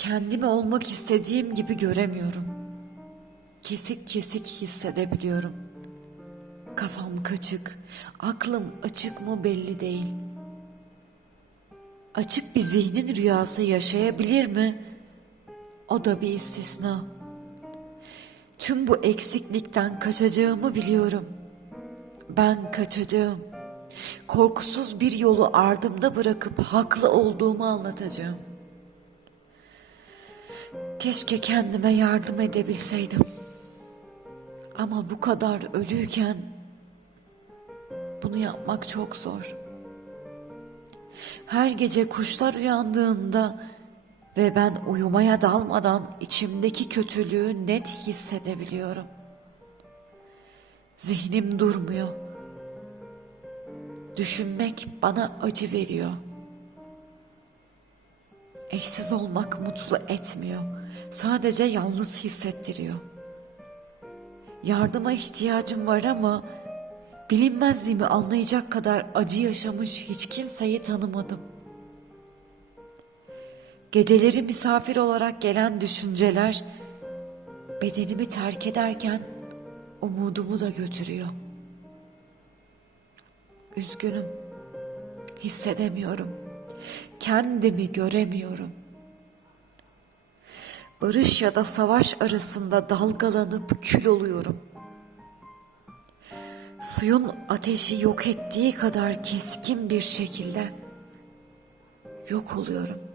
Kendimi olmak istediğim gibi göremiyorum. Kesik kesik hissedebiliyorum. Kafam kaçık, aklım açık mı belli değil. Açık bir zihnin rüyası yaşayabilir mi? O da bir istisna. Tüm bu eksiklikten kaçacağımı biliyorum. Ben kaçacağım. Korkusuz bir yolu ardımda bırakıp haklı olduğumu anlatacağım. Keşke kendime yardım edebilseydim. Ama bu kadar ölüyken bunu yapmak çok zor. Her gece kuşlar uyandığında ve ben uyumaya dalmadan içimdeki kötülüğü net hissedebiliyorum. Zihnim durmuyor. Düşünmek bana acı veriyor. Eşsiz olmak mutlu etmiyor. Sadece yalnız hissettiriyor. Yardıma ihtiyacım var ama bilinmezliğimi anlayacak kadar acı yaşamış hiç kimseyi tanımadım. Geceleri misafir olarak gelen düşünceler bedenimi terk ederken umudumu da götürüyor. Üzgünüm. Hissedemiyorum. Kendimi göremiyorum. Barış ya da savaş arasında dalgalanıp kül oluyorum. Suyun ateşi yok ettiği kadar keskin bir şekilde yok oluyorum.